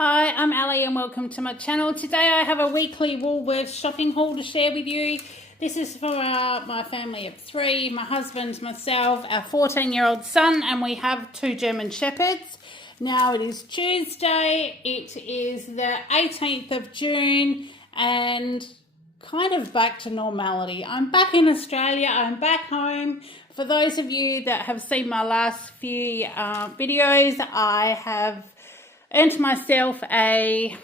Hi, I'm Ali and welcome to my channel. Today I have a weekly Woolworths shopping haul to share with you. This is for my family of three, my husband, myself, our 14-year-old son, and we have two German Shepherds. Now it is Tuesday, it is the 18th of June and kind of back to normality. I'm back in Australia, I'm back home. For those of you that have seen my last few videos, I have earned myself a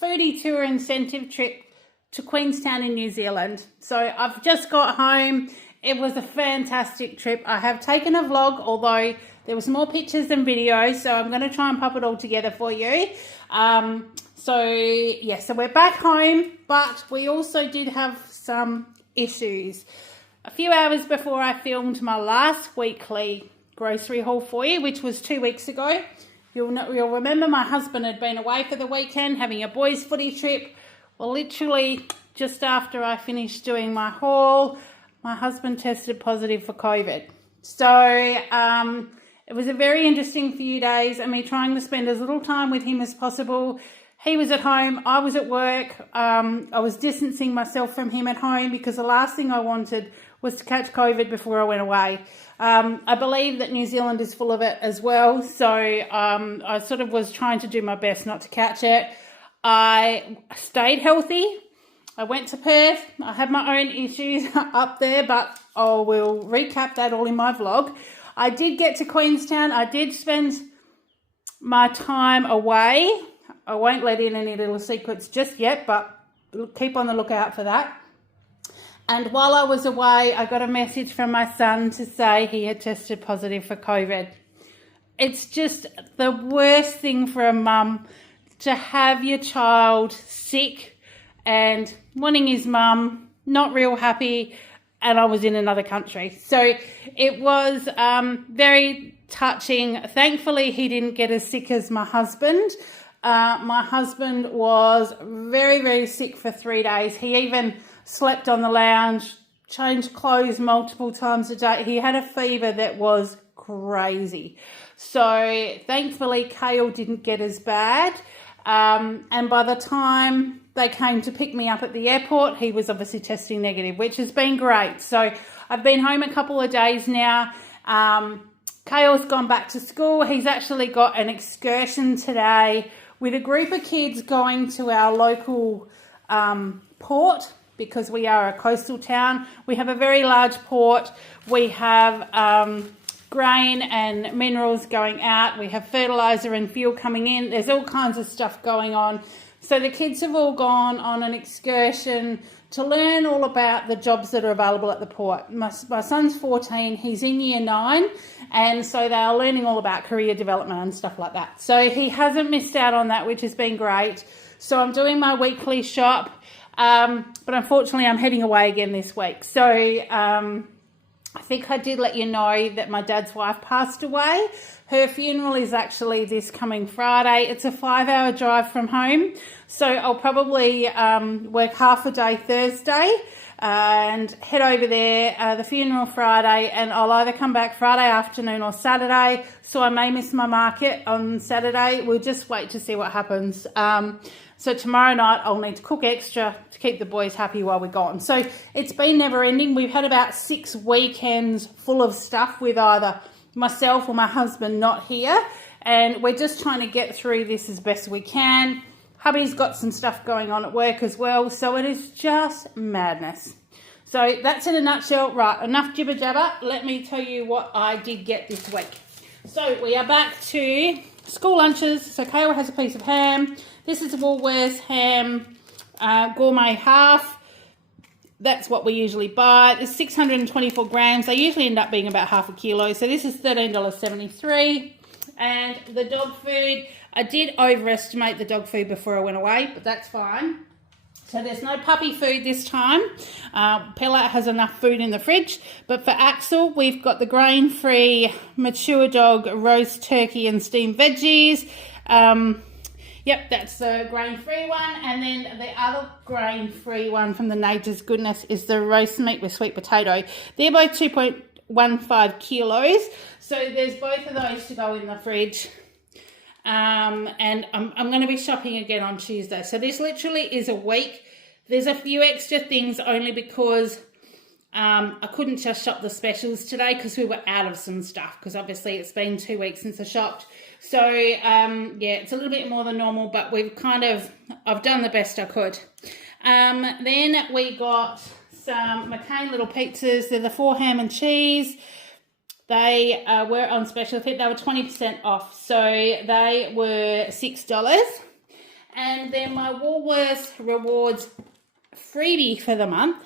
foodie tour incentive trip to Queenstown in New Zealand. So I've just got home. It was a fantastic trip. I have taken a vlog, although there was more pictures than videos, so I'm going to try and pop it all together for you. So we're back home, but we also did have some issues. A few hours before I filmed my last weekly grocery haul for you, which was 2 weeks ago, You'll remember my husband had been away for the weekend having a boys footy trip. Well, literally just after I finished doing my haul, my husband tested positive for COVID. So it was a very interesting few days and me trying to spend as little time with him as possible. He was at home, I was at work. I was distancing myself from him at home because the last thing I wanted was to catch COVID before I went away. I believe that New Zealand is full of it as well, so I sort of was trying to do my best not to catch it. I stayed healthy. I went to Perth. I had my own issues up there, but I will recap that all in my vlog. I did get to Queenstown. I did spend my time away. I won't let in any little secrets just yet, but keep on the lookout for that. And while I was away, I got a message from my son to say he had tested positive for COVID. It's just the worst thing for a mum to have your child sick and wanting his mum, not real happy, and I was in another country. So it was very touching. Thankfully, he didn't get as sick as my husband. My husband was very, very sick for 3 days. He even slept on the lounge, changed clothes multiple times a day. He had a fever that was crazy. So thankfully, Kale didn't get as bad. And by the time they came to pick me up at the airport, he was obviously testing negative, which has been great. So I've been home a couple of days now. Kale's gone back to school. He's actually got an excursion today with a group of kids going to our local port, because we are a coastal town. We have a very large port. We have grain and minerals going out. We have fertilizer and fuel coming in. There's all kinds of stuff going on. So the kids have all gone on an excursion to learn all about the jobs that are available at the port. My son's 14, he's in year 9, and so they are learning all about career development and stuff like that. So he hasn't missed out on that, which has been great. So I'm doing my weekly shop. But unfortunately, I'm heading away again this week. So I think I did let you know that my dad's wife passed away. Her funeral is actually this coming Friday. It's a 5-hour drive from home. So I'll probably work half a day Thursday and head over there, the funeral Friday, and I'll either come back Friday afternoon or Saturday. So I may miss my market on Saturday. We'll just wait to see what happens. So tomorrow night I'll need to cook extra to keep the boys happy while we're gone. So it's been never ending. We've had about 6 weekends full of stuff with either myself or my husband not here. And we're just trying to get through this as best we can. Hubby's got some stuff going on at work as well. So it is just madness. So that's in a nutshell. Right, enough jibber jabber. Let me tell you what I did get this week. So we are back to school lunches. So Kale has a piece of ham. This is a Woolworths ham gourmet half. That's what we usually buy. It's 624 grams. They usually end up being about half a kilo. So this is $13.73. And the dog food, I did overestimate the dog food before I went away, but that's fine. So there's no puppy food this time. Pella has enough food in the fridge. But for Axel, we've got the grain-free mature dog roast turkey and steamed veggies. Yep, that's the grain-free one. And then the other grain-free one from the Nature's Goodness is the roast meat with sweet potato. They're both 2.15 kilos. So there's both of those to go in the fridge. and I'm going to be shopping again on Tuesday. So this literally is a week. There's a few extra things only because I couldn't just shop the specials today because we were out of some stuff, because obviously it's been 2 weeks since I shopped. So yeah, it's a little bit more than normal, but I've done the best I could. Then we got some McCain little pizzas. They're the 4 ham and cheese. They were on special. I think they were 20% off. So they were $6. And then my Woolworths Rewards freebie for the month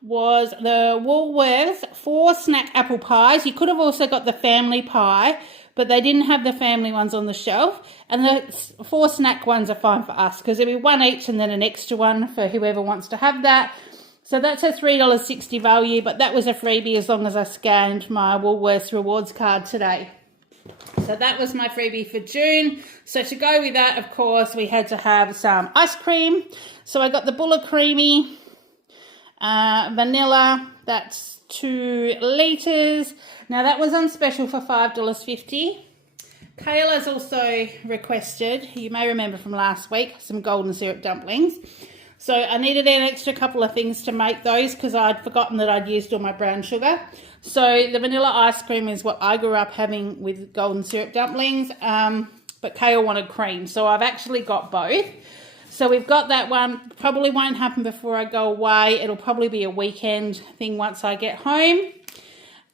was the Woolworths 4 snack apple pies. You could have also got the family pie, but they didn't have the family ones on the shelf. And the 4 snack ones are fine for us because there'll be one each and then an extra one for whoever wants to have that. So that's a $3.60 value, but that was a freebie as long as I scanned my Woolworths Rewards card today. So that was my freebie for June. So to go with that, of course, we had to have some ice cream. So I got the Bulla Creamy vanilla. That's 2 litres. Now that was on special for $5.50. Kayla's also requested, you may remember from last week, some golden syrup dumplings. So I needed an extra couple of things to make those because I'd forgotten that I'd used all my brown sugar. So the vanilla ice cream is what I grew up having with golden syrup dumplings, but Kale wanted cream. So I've actually got both. So we've got that one. Probably won't happen before I go away. It'll probably be a weekend thing once I get home.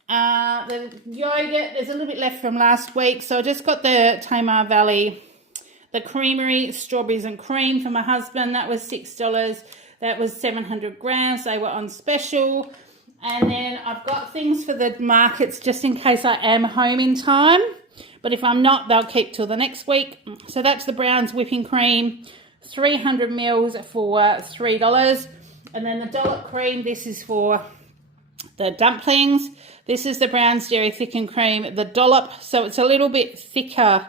The yogurt, there's a little bit left from last week. So I just got the Tamar Valley, the creamery, strawberries and cream for my husband. That was $6. That was 700 grams. They were on special. And then I've got things for the markets just in case I am home in time. But if I'm not, they'll keep till the next week. So that's the Brown's whipping cream, 300 mils for $3. And then the dollop cream, this is for the dumplings. This is the Brown's Dairy Thickened Cream, the dollop. So it's a little bit thicker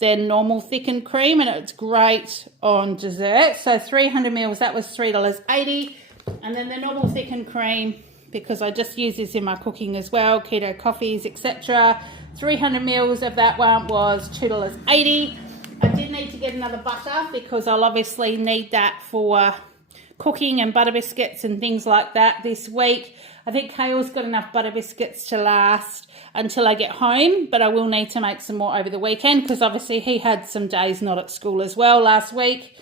than normal thickened cream, and it's great on dessert. So 300 mils, that was $3.80. And then the normal thickened cream, because I just use this in my cooking as well, keto coffees, etc. 300 mils of that one was $2.80. I did need to get another butter because I'll obviously need that for cooking and butter biscuits and things like that this week. I think Kale's got enough butter biscuits to last until I get home, but I will need to make some more over the weekend because obviously he had some days not at school as well last week.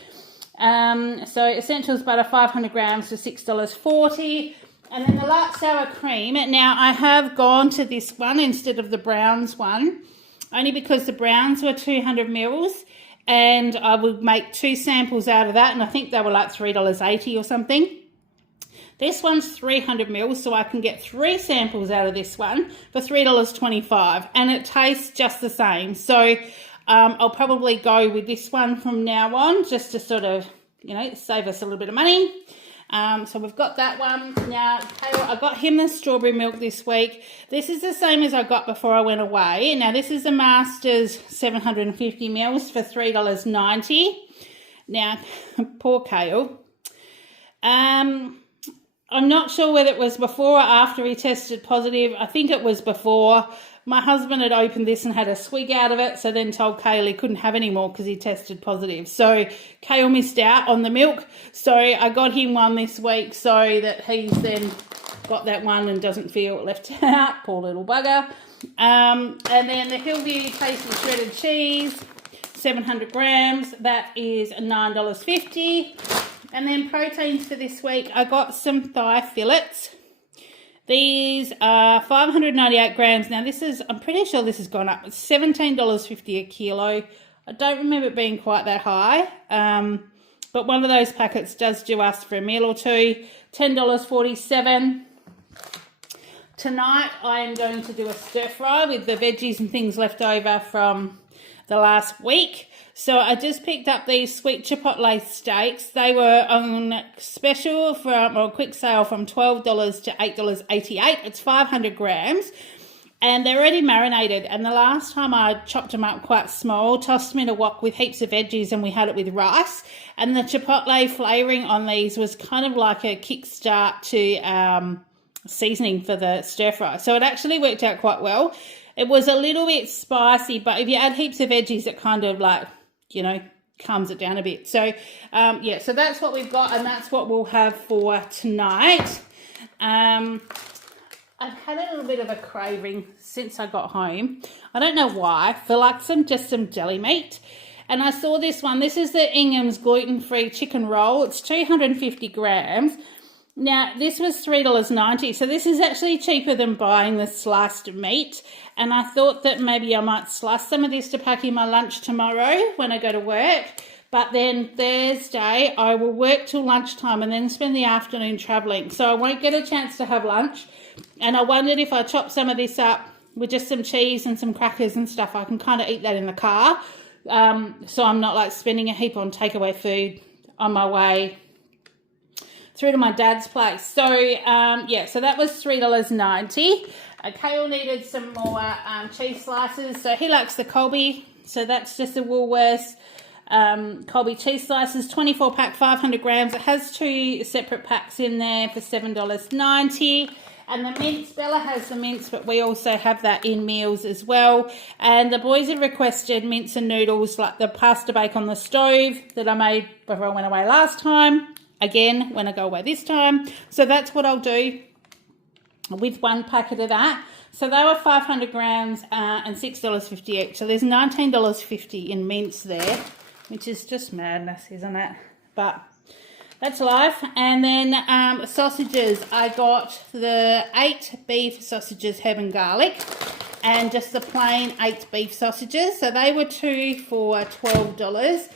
So Essentials butter, 500 grams for $6.40. And then the light sour cream. Now I have gone to this one instead of the Browns one, only because the Browns were 200 mils and I would make 2 samples out of that, and I think they were like $3.80 or something. This one's 300 mils, so I can get 3 samples out of this one for $3.25, and it tastes just the same. So I'll probably go with this one from now on, just to sort of, you know, save us a little bit of money. So we've got that one. Now, I got him the strawberry milk this week. This is the same as I got before I went away. Now, this is the Masters 750 mils for $3.90. Now, poor Kale. I'm not sure whether it was before or after he tested positive. I think it was before. My husband had opened this and had a swig out of it, so then told Kale he couldn't have any more because he tested positive. So Kale missed out on the milk. So I got him one this week so that he's then got that one and doesn't feel left out. Poor little bugger. And then the Hillview Tasty Shredded Cheese, 700 grams. That is $9.50. And then proteins for this week, I got some thigh fillets. These are 598 grams. Now this is, I'm pretty sure this has gone up. It's $17.50 a kilo. I don't remember it being quite that high. But one of those packets does do us for a meal or two. $10.47. Tonight I am going to do a stir fry with the veggies and things left over from the last week. So I just picked up these sweet chipotle steaks. They were on special or quick sale from $12 to $8.88. It's 500 grams. And they're already marinated. And the last time I chopped them up quite small, tossed them in a wok with heaps of veggies, and we had it with rice. And the chipotle flavouring on these was kind of like a kickstart to seasoning for the stir fry. So it actually worked out quite well. It was a little bit spicy, but if you add heaps of veggies, it kind of like, you know, calms it down a bit. So, yeah, so that's what we've got, and that's what we'll have for tonight. I've had a little bit of a craving since I got home. I don't know why. I feel like just some jelly meat. And I saw this one. This is the Ingham's gluten-free chicken roll. It's 250 grams. Now, this was $3.90, so this is actually cheaper than buying the sliced meat. And I thought that maybe I might slice some of this to pack in my lunch tomorrow when I go to work. But then Thursday, I will work till lunchtime and then spend the afternoon travelling. So I won't get a chance to have lunch. And I wondered if I chop some of this up with just some cheese and some crackers and stuff, I can kind of eat that in the car. So I'm not like spending a heap on takeaway food on my way through to my dad's place. So, yeah, so that was $3.90. Kale needed some more cheese slices. So he likes the Colby. So that's just a Woolworths Colby cheese slices, 24 pack, 500 grams. It has 2 separate packs in there for $7.90. And the mince, Bella has the mince, but we also have that in meals as well. And the boys have requested mince and noodles, like the pasta bake on the stove that I made before I went away last time. Again, when I go away this time. So that's what I'll do with one packet of that. So they were 500 grams and $6.50 each. So there's $19.50 in mince there, which is just madness, isn't it? But that's life. And then sausages. I got the 8 beef sausages, herb and garlic, and just the plain 8 beef sausages. So they were 2 for $12.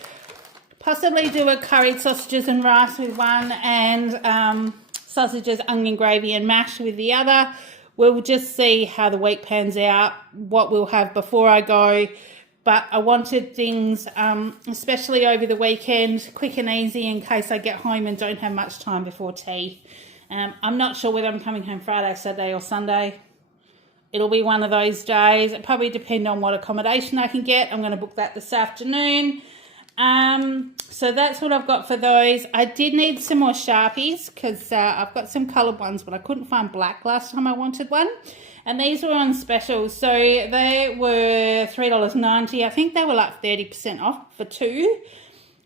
Possibly do a curried sausages and rice with one, and sausages, onion gravy and mash with the other. We'll just see how the week pans out, what we'll have before I go. But I wanted things, especially over the weekend, quick and easy in case I get home and don't have much time before tea. I'm not sure whether I'm coming home Friday, Saturday or Sunday. It'll be one of those days. It probably depends on what accommodation I can get. I'm going to book that this afternoon. So that's what I've got for those. I did need some more Sharpies because I've got some coloured ones, but I couldn't find black last time I wanted one. And these were on special, so they were $3.90. I think they were like 30% off for 2.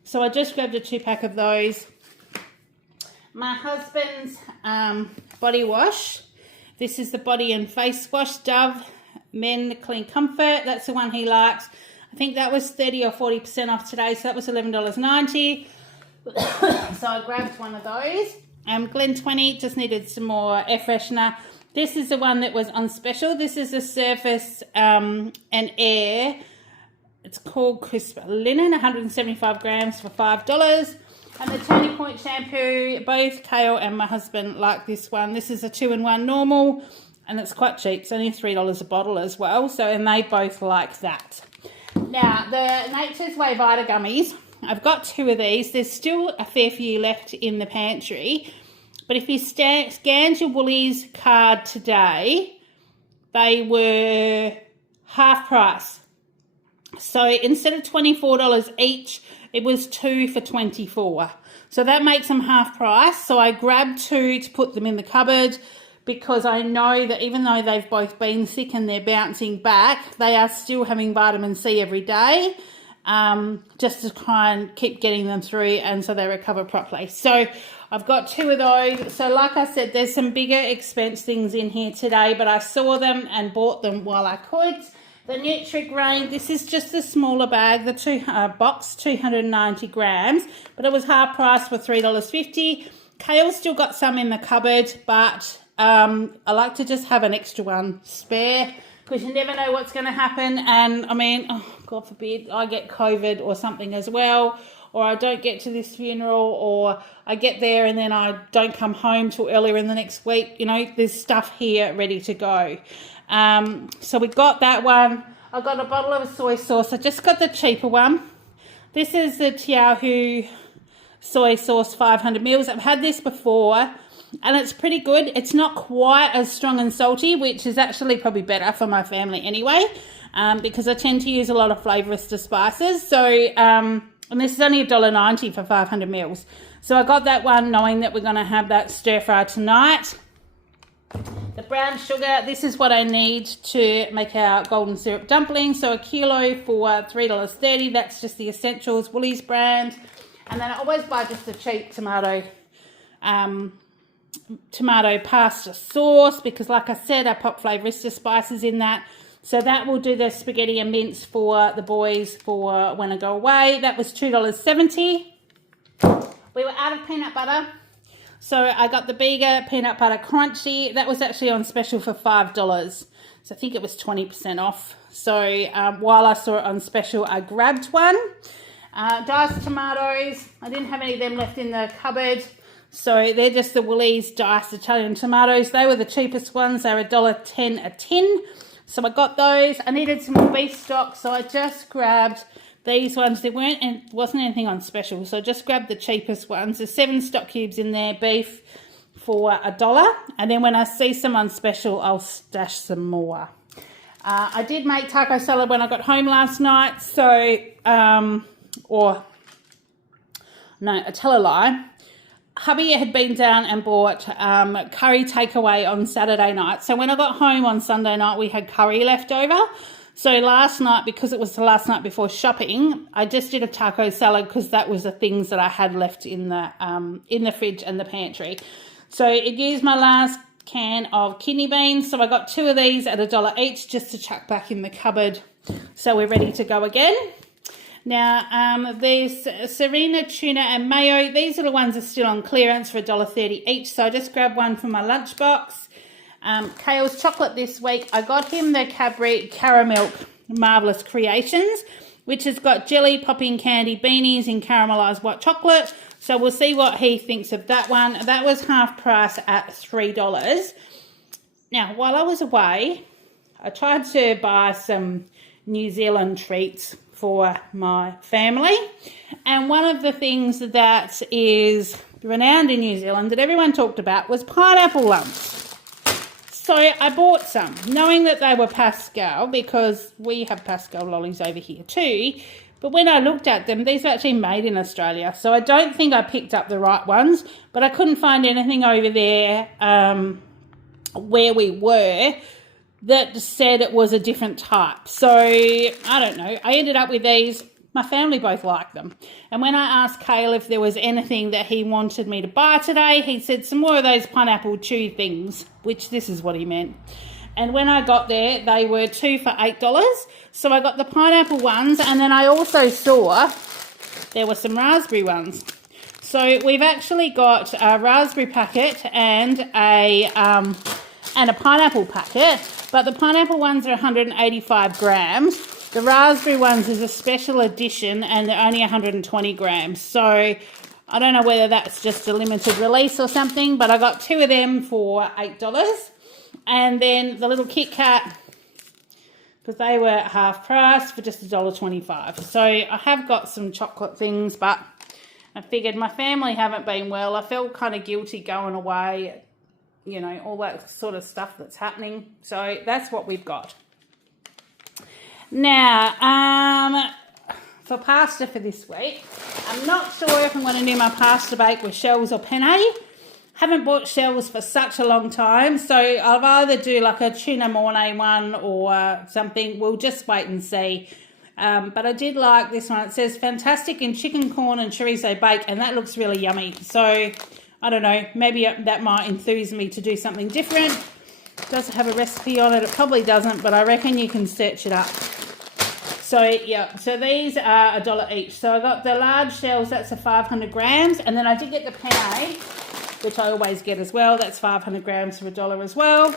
So I just grabbed a 2-pack of those. My husband's body wash. This is the body and face wash, Dove Men Clean Comfort. That's the one he likes. I think that was 30 or 40% off today, so that was $11.90. So I grabbed one of those. Glen 20 just needed some more air freshener. This is the one that was on special. This is the Surface and Air. It's called Crisp Linen, 175 grams for $5. And the Turning Point shampoo, both Kale and my husband like this one. This is a 2-in-1 normal, and it's quite cheap. It's only $3 a bottle as well. So, and they both like that. Now, the Nature's Way Vita Gummies, I've got 2 of these. There's still a fair few left in the pantry. But if you scanned your Woolies card today, they were half price. So instead of $24 each, it was 2 for $24. So that makes them half price. So I grabbed 2 to put them in the cupboard because I know that even though they've both been sick and they're bouncing back, they are still having vitamin C every day, just to try and keep getting them through and so they recover properly. So I've got 2 of those. So like I said, there's some bigger expense things in here today, but I saw them and bought them while I could. The Nutri-Grain, this is just a smaller bag, the box, 290 grams, but it was half price for $3.50. Kale's still got some in the cupboard, but I like to just have an extra one spare because you never know what's going to happen. And I mean, oh, God forbid, I get COVID or something as well, or I don't get to this funeral, or I get there and then I don't come home till earlier in the next week. You know, there's stuff here ready to go. So we got that one. I got a bottle of soy sauce. I just got the cheaper one. This is the Tiahu soy sauce, 500 mils. I've had this before and it's pretty good. It's not quite as strong and salty, which is actually probably better for my family anyway, because I tend to use a lot of Flavourista spices. So, and this is only $1.90 for 500 mils. So I got that one knowing that we're going to have that stir fry tonight. The brown sugar, this is what I need to make our golden syrup dumplings. So a kilo for $3.30. That's just the Essentials Woolies brand. And then I always buy just a cheap tomato pasta sauce, because like I said, I pop Flavourista spices in that. So that will do the spaghetti and mince for the boys for when I go away. That was $2.70. We were out of peanut butter. So I got the Bega Peanut Butter Crunchy. That was actually on special for $5. So I think it was 20% off. So while I saw it on special, I grabbed one. Diced tomatoes. I didn't have any of them left in the cupboard. So they're just the Woolies diced Italian tomatoes. They were the cheapest ones. They were $1.10 a tin. So I got those. I needed some more beef stock. So I just grabbed these ones. There wasn't anything on special, so I just grabbed the cheapest ones. There's 7 stock cubes in there, beef for $1. And then when I see some on special, I'll stash some more. I did make taco salad when I got home last night. So, I tell a lie. Hubby had been down and bought curry takeaway on Saturday night. So when I got home on Sunday night, we had curry left over. So last night, because it was the last night before shopping, I just did a taco salad because that was the things that I had left in the fridge and the pantry. So it used my last can of kidney beans. So I got 2 of these at $1 each just to chuck back in the cupboard. So we're ready to go again. Now, there's Serena tuna and mayo. These are the ones that are still on clearance for $1.30 each. So I just grabbed one for my lunchbox. Kale's chocolate this week. I got him the Cadbury Caramel Marvellous Creations, which has got jelly, popping candy, beanies in caramelised white chocolate. So we'll see what he thinks of that one. That was half price at $3. Now, while I was away, I tried to buy some New Zealand treats for my family. And one of the things that is renowned in New Zealand that everyone talked about was pineapple lumps. So I bought some, knowing that they were Pascal, because we have Pascal lollies over here too. But when I looked at them, these are actually made in Australia. So I don't think I picked up the right ones, but I couldn't find anything over there where we were that said it was a different type. So I don't know. I ended up with these. My family both like them. And when I asked Kale if there was anything that he wanted me to buy today, he said some more of those pineapple chew things, which this is what he meant. And when I got there, they were 2 for $8. So I got the pineapple ones, and then I also saw there were some raspberry ones. So we've actually got a raspberry packet and a pineapple packet, but the pineapple ones are 185 grams. The raspberry ones is a special edition and they're only 120 grams. So I don't know whether that's just a limited release or something, but I got 2 of them for $8. And then the little Kit Kat, because they were at half price, for just $1.25. So I have got some chocolate things, but I figured my family haven't been well. I felt kind of guilty going away, you know, all that sort of stuff that's happening. So that's what we've got. Now, for pasta for this week, I'm not sure if I'm going to do my pasta bake with shells or penne. Haven't bought shells for such a long time, so I'll either do like a tuna mornay one or something. We'll just wait and see. But I did like this one. It says fantastic in chicken, corn and chorizo bake, and that looks really yummy. So I don't know, maybe that might enthuse me to do something different. Does it have a recipe on it? It probably doesn't, but I reckon you can search it up. So yeah, so these are $1 each. So I got the large shells, that's a 500 grams, and then I did get the penne, which I always get as well. That's 500 grams for $1 as well.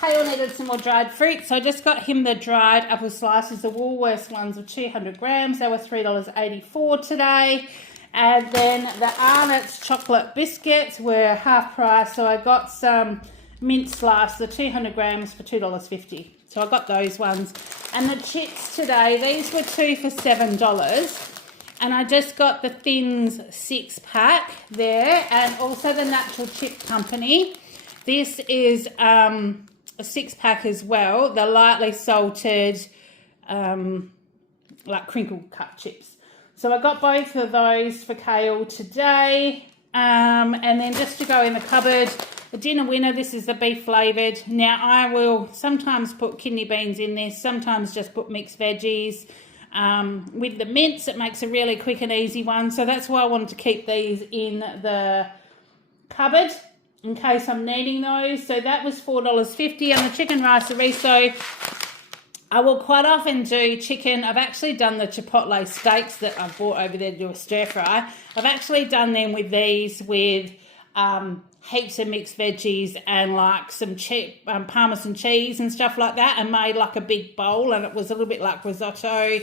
Kale needed some more dried fruit, so I just got him the dried apple slices. The Woolworths ones were 200 grams. They were $3.84 today. And then the Arnott's chocolate biscuits were half price, so I got some mint slice, the 200 grams for $2.50. So I got those ones. And the chips today, these were 2 for $7. And I just got the Thins 6-pack there, and also the Natural Chip Company. This is a 6-pack as well, the lightly salted, like crinkle cut chips. So I got both of those for Kale today. And then just to go in the cupboard, A dinner winner, this is the beef flavoured. Now, I will sometimes put kidney beans in this, sometimes just put mixed veggies. With the mince, it makes a really quick and easy one. So that's why I wanted to keep these in the cupboard in case I'm needing those. So that was $4.50. And the chicken rice-a-riso, I will quite often do chicken. I've actually done the chipotle steaks that I've bought over there to do a stir fry. I've actually done them with these with heaps of mixed veggies and like some Parmesan cheese and stuff like that, and made like a big bowl, and it was a little bit like risotto.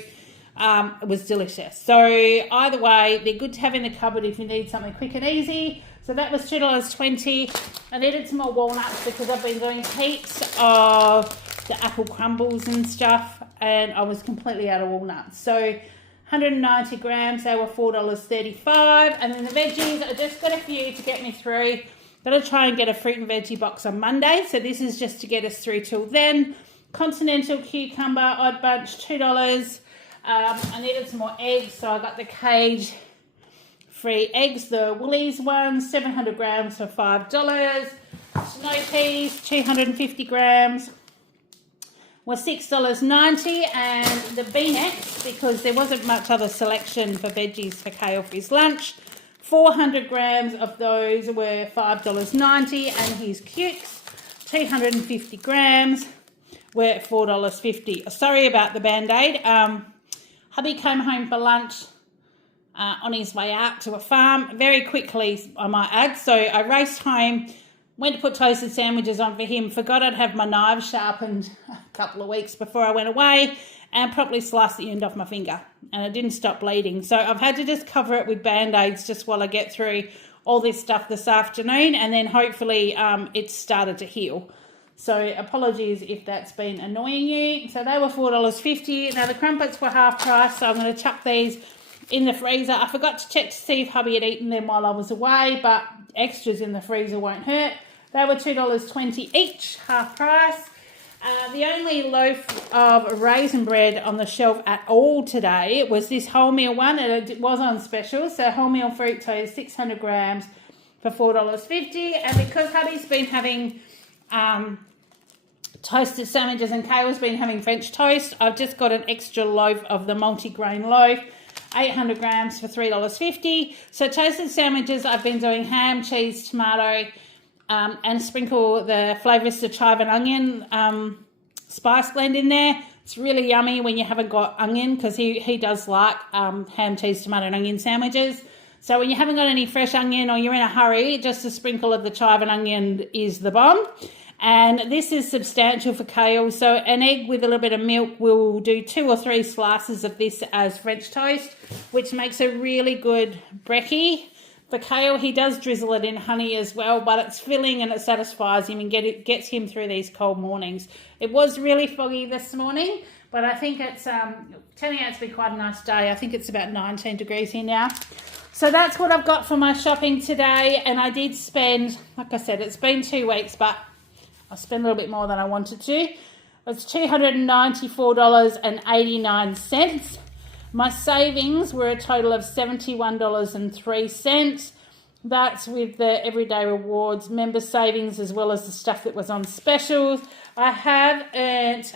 It was delicious. So either way, they're good to have in the cupboard if you need something quick and easy. So that was $2.20. I needed some more walnuts because I've been doing heaps of the apple crumbles and stuff, and I was completely out of walnuts. So 190 grams, they were $4.35. And then the veggies, I just got a few to get me through. Got to try and get a fruit and veggie box on Monday, so this is just to get us through till then. Continental cucumber, odd bunch, $2. I needed some more eggs, so I got the cage-free eggs, the Woolies ones, 700 grams for $5. Snow peas, 250 grams. Was $6.90, and the beanex, because there wasn't much other selection for veggies for kale for his lunch, 400 grams of those were $5.90, and his cukes, 250 grams, were $4.50. Sorry about the Band-Aid. Hubby came home for lunch on his way out to a farm, very quickly, I might add, so I raced home, went to put toasted sandwiches on for him, forgot I'd have my knives sharpened a couple of weeks before I went away, and properly sliced the end off my finger, and it didn't stop bleeding. So I've had to just cover it with Band-Aids just while I get through all this stuff this afternoon, and then hopefully it's started to heal. So apologies if that's been annoying you. So they were $4.50. Now the crumpets were half price, so I'm going to chuck these in the freezer. I forgot to check to see if hubby had eaten them while I was away, but extras in the freezer won't hurt. They were $2.20 each, half price. The only loaf of raisin bread on the shelf at all today was this wholemeal one, and it was on special. So wholemeal fruit toast, 600 grams for $4.50. And because hubby's been having toasted sandwiches and Kayla's been having French toast, I've just got an extra loaf of the multi-grain loaf, 800 grams for $3.50. So toasted sandwiches, I've been doing ham, cheese, tomato, and sprinkle the Flavourista chive and onion spice blend in there. It's really yummy when you haven't got onion, because he does like ham, cheese, tomato and onion sandwiches. So when you haven't got any fresh onion or you're in a hurry, just a sprinkle of the chive and onion is the bomb. And this is substantial for kale. So an egg with a little bit of milk, will do 2 or 3 slices of this as French toast, which makes a really good brekkie. For kale, he does drizzle it in honey as well, but it's filling and it satisfies him and gets him through these cold mornings. It was really foggy this morning, but I think it's turning out to be quite a nice day. I think it's about 19 degrees here now. So that's what I've got for my shopping today, and I did spend, like I said, it's been 2 weeks, but I spent a little bit more than I wanted to. It's $294.89. My savings were a total of $71.03. That's with the Everyday Rewards member savings as well as the stuff that was on specials. I have earned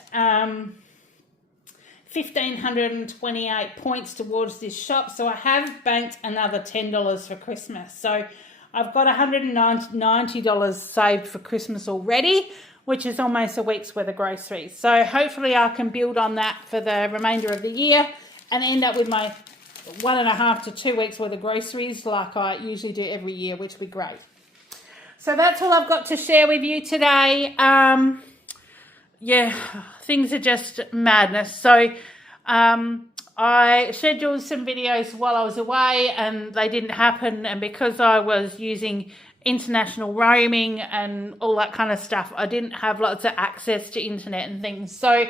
1,528 points towards this shop, so I have banked another $10 for Christmas. So I've got $190 saved for Christmas already, which is almost a week's worth of groceries. So hopefully I can build on that for the remainder of the year and end up with my 1.5 to 2 weeks worth of groceries like I usually do every year, which would be great. So that's all I've got to share with you today. Yeah, things are just madness. So I scheduled some videos while I was away and they didn't happen, and because I was using international roaming and all that kind of stuff, I didn't have lots of access to internet and things. So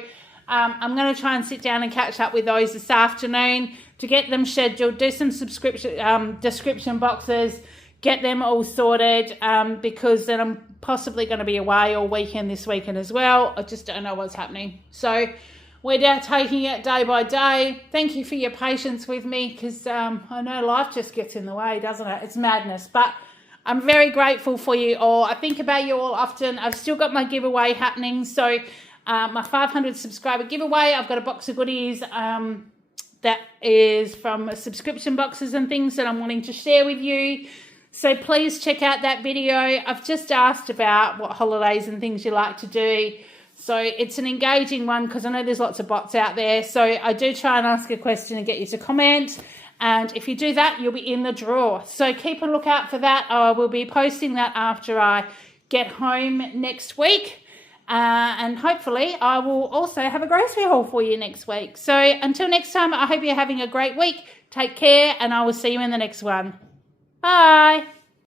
I'm going to try and sit down and catch up with those this afternoon to get them scheduled, do some description boxes, get them all sorted, because then I'm possibly going to be away all weekend this weekend as well. I just don't know what's happening. So we're now taking it day by day. Thank you for your patience with me, because I know life just gets in the way, doesn't it? It's madness. But I'm very grateful for you all. I think about you all often. I've still got my giveaway happening. So my 500 subscriber giveaway, I've got a box of goodies that is from subscription boxes and things that I'm wanting to share with you. So please check out that video. I've just asked about what holidays and things you like to do. So it's an engaging one because I know there's lots of bots out there. So I do try and ask a question and get you to comment. And if you do that, you'll be in the draw. So keep a lookout for that. I will be posting that after I get home next week. And hopefully I will also have a grocery haul for you next week. So until next time, I hope you're having a great week. Take care and I will see you in the next one. Bye.